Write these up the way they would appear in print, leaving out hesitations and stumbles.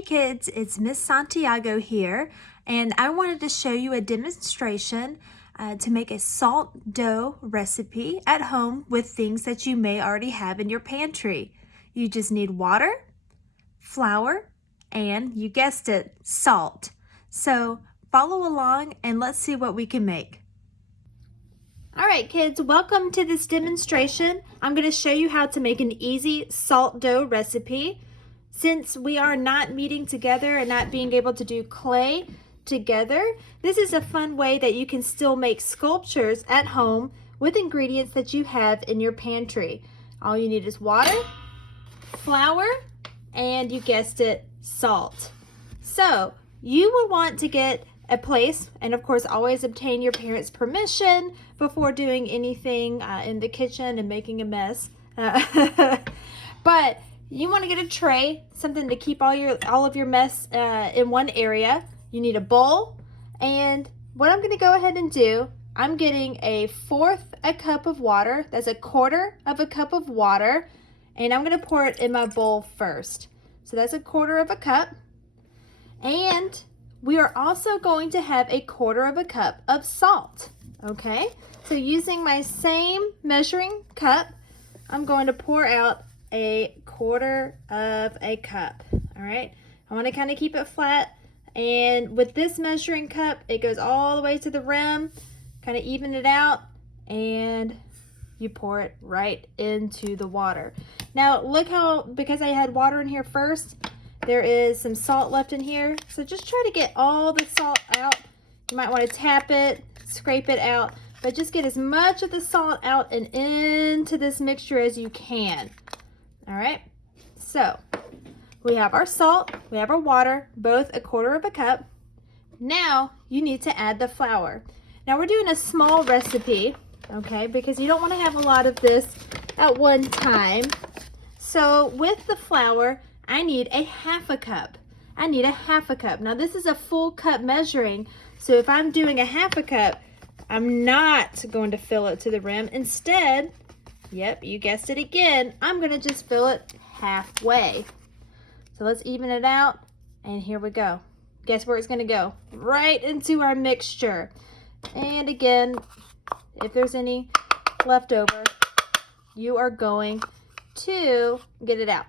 Hey kids, it's Miss Santiago here, and I wanted to show you a demonstration to make a salt dough recipe at home with things that you may already have in your pantry. You just need water, flour, and you guessed it, salt. So follow along and let's see what we can make. All right, kids, welcome to this demonstration. I'm going to show you how to make an easy salt dough recipe. Since we are not meeting together and not being able to do clay together, this is a fun way that you can still make sculptures at home with ingredients that you have in your pantry. All you need is water, flour, and you guessed it, salt. So you will want to get a place, and of course always obtain your parents' permission before doing anything in the kitchen and making a mess. But you want to get a tray, something to keep all of your mess in one area. You need a bowl, and what I'm going to go ahead and do, I'm getting a cup of water. That's a quarter of a cup of water, and I'm going to pour it in my bowl first. So that's a quarter of a cup, and we are also going to have a quarter of a cup of salt. Okay, so using my same measuring cup, I'm going to pour out a quarter of a cup. All right, I want to kind of keep it flat, and with this measuring cup it goes all the way to the rim, kind of even it out, and you pour it right into the water. Now look how, because I had water in here first, there is some salt left in here, so just try to get all the salt out. You might want to tap it, scrape it out, but just get as much of the salt out and into this mixture as you can. All right, so we have our salt, we have our water, both a quarter of a cup. Now you need to add the flour. Now we're doing a small recipe, okay, because you don't want to have a lot of this at one time. So with the flour, I need a half a cup. I need a half a cup. Now this is a full cup measuring, so if I'm doing a half a cup, I'm not going to fill it to the rim. Instead, yep, you guessed it again, I'm going to just fill it halfway. So let's even it out, and here we go. Guess where it's going to go? Right into our mixture. And again, if there's any left over, you are going to get it out.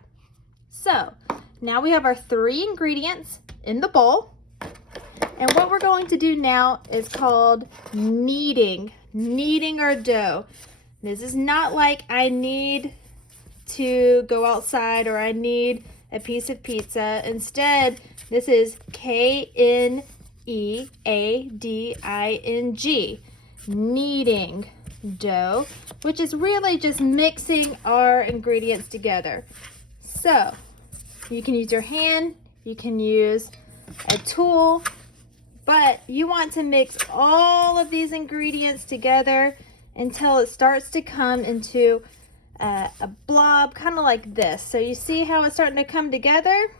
So now we have our 3 ingredients in the bowl. And what we're going to do now is called kneading our dough. This is not like I need to go outside or I need a piece of pizza. Instead, this is Kneading, kneading dough, which is really just mixing our ingredients together. So you can use your hand, you can use a tool, but you want to mix all of these ingredients together until it starts to come into a blob, kind of like this. So you see how it's starting to come together,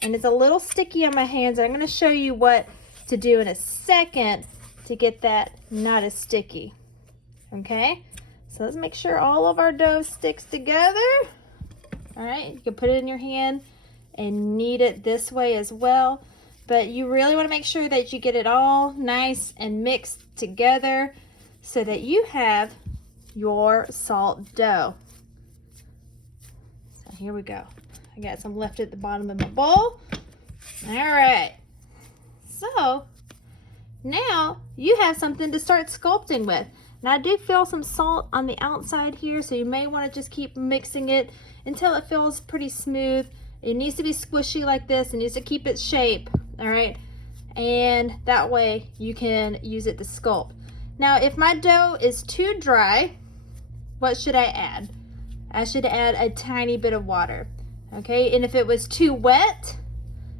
and it's a little sticky on my hands. I'm going to show you what to do in a second to get that not as sticky. Okay, so let's make sure all of our dough sticks together. All right, you can put it in your hand and knead it this way as well, but you really want to make sure that you get it all nice and mixed together so that you have your salt dough. So here we go. I got some left at the bottom of my bowl. All right, so now you have something to start sculpting with. Now I do feel some salt on the outside here, so you may want to just keep mixing it until it feels pretty smooth. It needs to be squishy like this. It needs to keep its shape, all right? And that way you can use it to sculpt. Now, if my dough is too dry, what should I add? I should add a tiny bit of water, okay? And if it was too wet,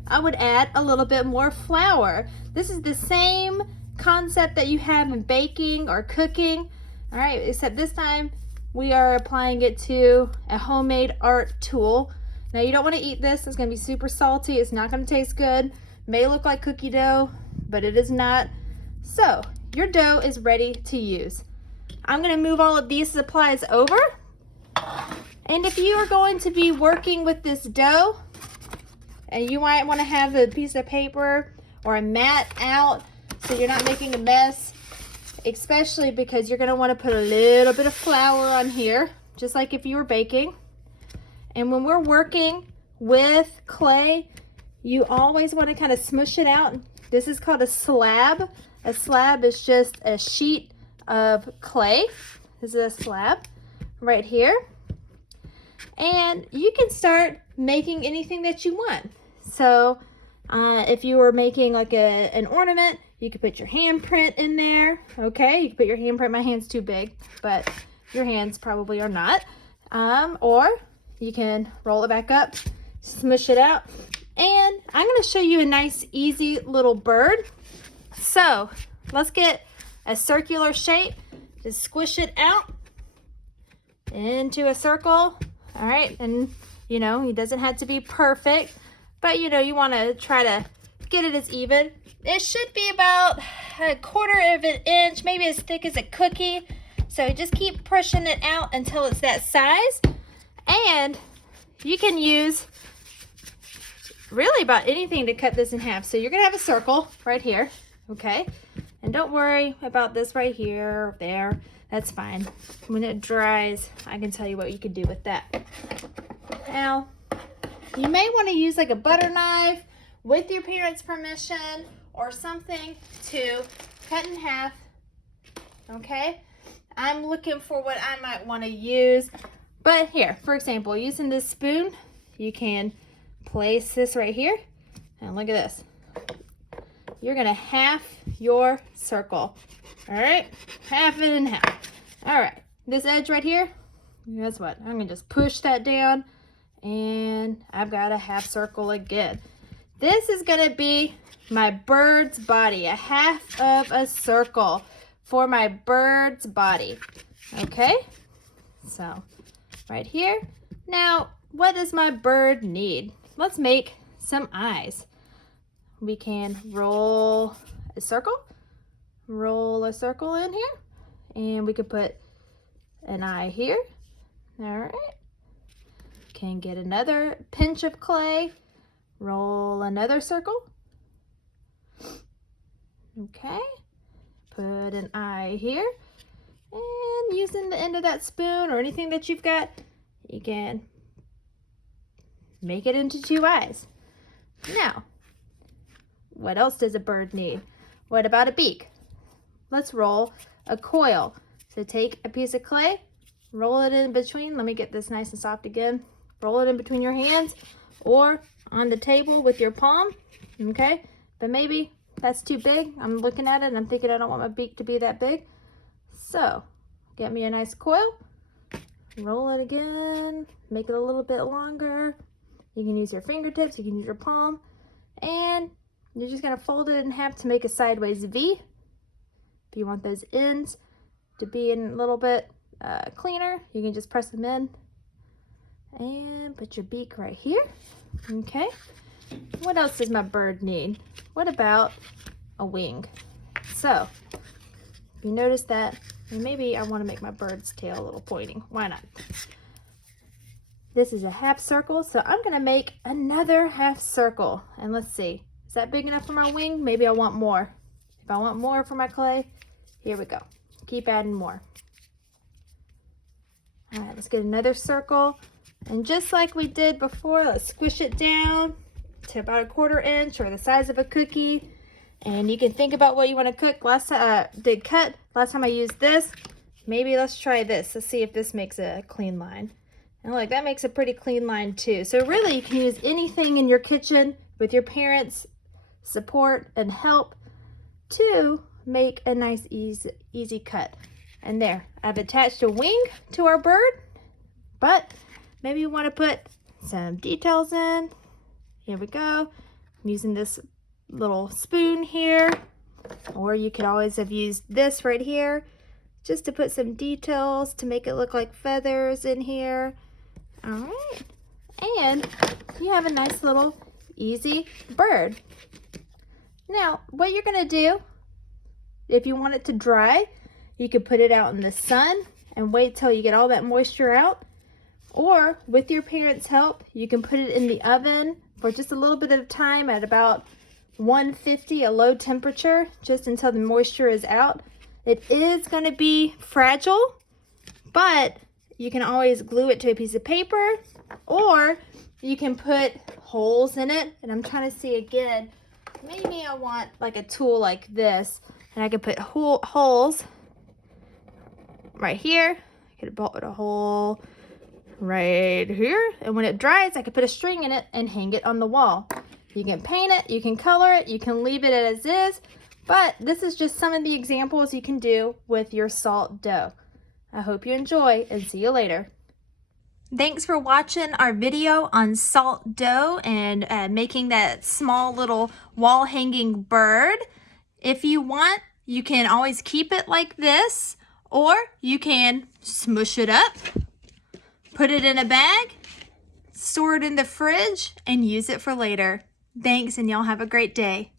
I would add a little bit more flour. This is the same concept that you have in baking or cooking, all right? Except this time we are applying it to a homemade art tool. Now you don't want to eat this. It's going to be super salty. It's not going to taste good. May look like cookie dough, but it is not. So your dough is ready to use. I'm going to move all of these supplies over. And if you are going to be working with this dough, and you might want to have a piece of paper or a mat out so you're not making a mess, especially because you're going to want to put a little bit of flour on here, just like if you were baking. And when we're working with clay, you always want to kind of smush it out. This is called a slab. A slab is just a sheet of clay. This is a slab right here. And you can start making anything that you want. So if you were making like an ornament, you could put your handprint in there. Okay, you can put your handprint. My hand's too big, but your hands probably are not. Or you can roll it back up, smush it out. And I'm going to show you a nice, easy little bird. So let's get a circular shape. Just squish it out into a circle. All right, and you know, it doesn't have to be perfect, but you know, you want to try to get it as even. It should be about 1/4 of an inch, maybe as thick as a cookie. So just keep pushing it out until it's that size. And you can use really about anything to cut this in half. So you're gonna have a circle right here, okay? And don't worry about this right here or there. That's fine. When it dries, I can tell you what you can do with that. Now, you may want to use like a butter knife with your parents' permission or something to cut in half, okay? I'm looking for what I might want to use. But here, for example, using this spoon, you can place this right here. And look at this. You're going to half your circle. All right, half it in half. All right, this edge right here, guess what? I'm going to just push that down, and I've got a half circle again. This is going to be my bird's body, a half of a circle for my bird's body. Okay, so right here. Now, what does my bird need? Let's make some eyes. We can roll a circle in here, and we could put an eye here. All right, can get another pinch of clay, roll another circle. Okay, put an eye here, and using the end of that spoon or anything that you've got, you can make it into 2 eyes. Now, what else does a bird need? What about a beak? Let's roll a coil. So take a piece of clay, roll it in between. Let me get this nice and soft again. Roll it in between your hands or on the table with your palm, okay? But maybe that's too big. I'm looking at it and I'm thinking I don't want my beak to be that big. So get me a nice coil, roll it again, make it a little bit longer. You can use your fingertips, you can use your palm, and you're just gonna fold it in half to make a sideways V. If you want those ends to be a little bit cleaner, you can just press them in and put your beak right here. Okay, what else does my bird need? What about a wing? So you notice that, and maybe I want to make my bird's tail a little pointing. Why not? This is a half circle, so I'm gonna make another half circle, and let's see, is that big enough for my wing? Maybe I want more. If I want more for my clay, here we go. Keep adding more. All right, let's get another circle. And just like we did before, let's squish it down to about 1/4 inch or the size of a cookie. And you can think about what you want to cook. Last time I used this. Maybe let's try this. Let's see if this makes a clean line. And look, that makes a pretty clean line too. So really you can use anything in your kitchen with your parents' support and help to make a nice easy cut. And there, I've attached a wing to our bird, but maybe you want to put some details in. Here we go. I'm using this little spoon here, or you could always have used this right here just to put some details to make it look like feathers in here. All right, and you have a nice little easy bird. Now, what you're gonna do, if you want it to dry, you could put it out in the sun and wait till you get all that moisture out. Or with your parents' help, you can put it in the oven for just a little bit of time at about 150, a low temperature, just until the moisture is out. It is going to be fragile, but you can always glue it to a piece of paper, or you can put holes in it. And I'm trying to see again, maybe I want like a tool like this, and I could put holes right here. I could put a hole right here, and when it dries, I could put a string in it and hang it on the wall. You can paint it, you can color it, you can leave it as is, but this is just some of the examples you can do with your salt dough. I hope you enjoy, and see you later. Thanks for watching our video on salt dough and making that small little wall hanging bird. If you want, you can always keep it like this, or you can smush it up, put it in a bag, store it in the fridge, and use it for later. Thanks, and y'all have a great day.